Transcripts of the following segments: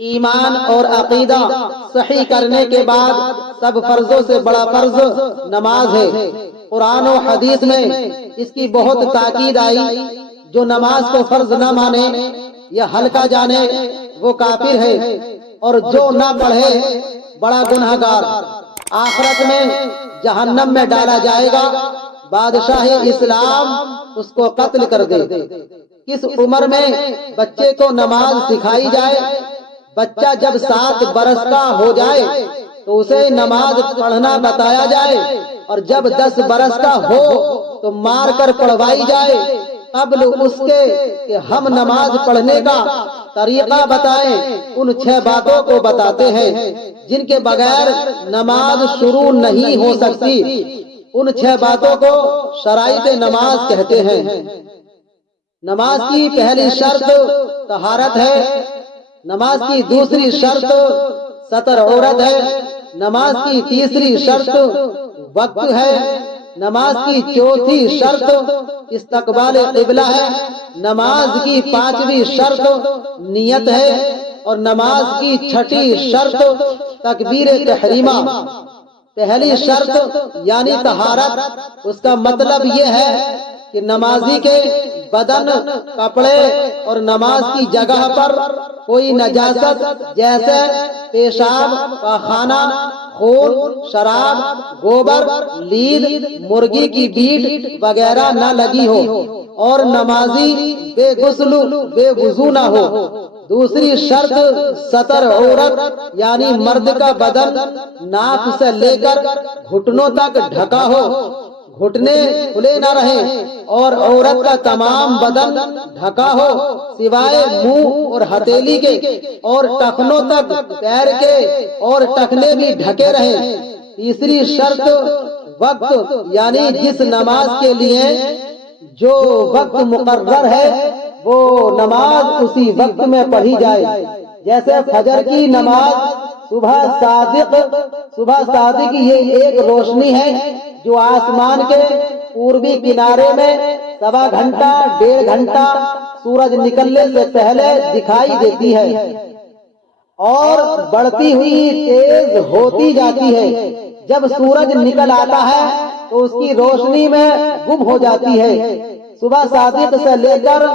ایمان اور عقیدہ صحیح کرنے کے بعد سب فرضوں سے بڑا فرض نماز ہے۔ قرآن و حدیث میں اس کی بہت تاکید آئی۔ جو نماز کو فرض نہ مانے یا ہلکا جانے وہ کافر ہے، اور جو نہ پڑھے بڑا گنہگار، آخرت میں جہنم میں ڈالا جائے گا۔ بادشاہ اسلام اس کو قتل کر دے۔ کس عمر میں بچے کو نماز سکھائی جائے؟ بچہ جب 7 برس کا ہو جائے تو اسے نماز پڑھنا بتایا جائے، اور جب 10 برس کا ہو تو مار کر پڑھوائی جائے۔ قبل اس کے کہ ہم نماز پڑھنے کا طریقہ بتائیں، ان 6 باتوں کو بتاتے ہیں جن کے بغیر نماز شروع نہیں ہو سکتی۔ ان 6 باتوں کو شرائط نماز کہتے ہیں۔ نماز کی پہلی شرط طہارت ہے، نماز کی دوسری شرط ستر عورت ہے، نماز کی تیسری شرط وقت ہے، نماز کی چوتھی شرط استقبال قبلہ ہے، نماز کی 5ویں شرط نیت ہے، اور نماز کی 6ٹھی شرط تکبیر تحریمہ۔ پہلی شرط یعنی طہارت، اس کا مطلب یہ ہے کہ نمازی کے بدن، کپڑے اور نماز کی جگہ پر کوئی نجاست جیسے پیشاب، پاخانہ، خون، شراب، گوبر، لید، مرغی کی بیٹ وغیرہ نہ لگی ہو، اور نمازی بے غسل بے وضو نہ ہو۔ دوسری شرط ستر عورت یعنی مرد کا بدن ناک سے لے کر گھٹنوں تک ڈھکا ہو، گھٹنے کھلے نہ رہیں، اور عورت کا تمام بدن ڈھکا ہو سوائے منہ اور ہتھیلی کے، اور ٹخنوں تک پیر کے اور ٹخنے بھی ڈھکے رہیں۔ تیسری شرط وقت، یعنی جس نماز کے لیے جو وقت مقرر ہے وہ نماز اسی وقت میں پڑھی جائے، جیسے فجر کی نماز۔ صبح صادق یہ ایک روشنی ہے جو آسمان کے پوربی کنارے میں 1.25 گھنٹہ 1.5 گھنٹہ سورج نکلنے سے پہلے دکھائی دیتی ہے، اور بڑھتی ہوئی تیز ہوتی جاتی ہے۔ جب سورج نکل آتا ہے تو اس کی روشنی میں گم ہو جاتی ہے۔ صبح صادق سے لے کر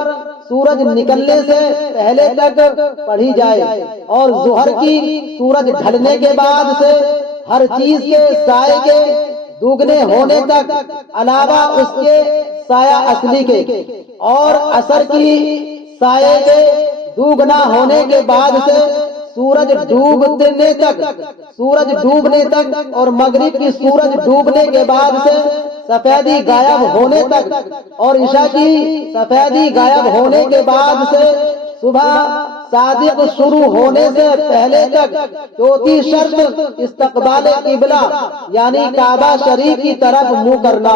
سورج نکلنے سے پہلے تک پڑھی جائے، اور ظہر کی سورج ڈھلنے کے بعد سے ہر چیز کے سائے کے دوگنے ہونے تک علاوہ اس کے سایہ اصلی کے، اور عصر کی سائے کے دوگنا ہونے کے بعد سے سورج ڈوبنے تک، اور مغرب کی سورج ڈوبنے کے بعد سے سفیدی غائب ہونے تک، اور عشاء کی سفیدی غائب ہونے کے بعد سے صبح صادق شروع ہونے سے پہلے تک۔ چوتھی شرط استقبال قبلہ یعنی کعبہ شریف کی طرف منہ کرنا۔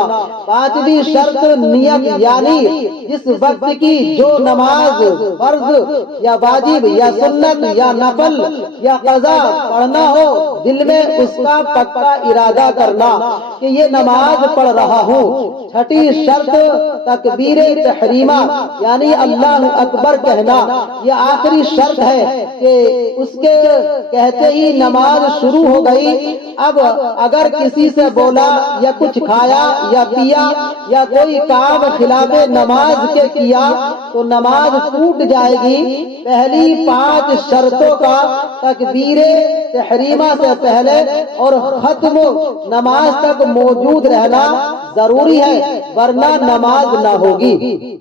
5ویں شرط نیت، یعنی جس وقت کی جو نماز فرض یا واجب یا سنت یا نفل یا قضا پڑھنا ہو، دل میں اس کا پکا ارادہ کرنا کہ یہ نماز پڑھ رہا ہوں۔ 6ٹھی شرط تکبیر تحریمہ یعنی اللہ اکبر کہنا۔ یہ آخری شرط ہے کہ اس کے کہتے ہی نماز شروع ہو گئی۔ اب اگر کسی سے بولا یا کچھ کھایا یا پیا یا کوئی کام خلاف نماز کے کیا تو نماز ٹوٹ جائے گی۔ پہلی 5 شرطوں کا تکبیر تحریمہ سے پہلے اور ختم نماز تک موجود رہنا ضروری ہے، ورنہ نماز نہ ہوگی۔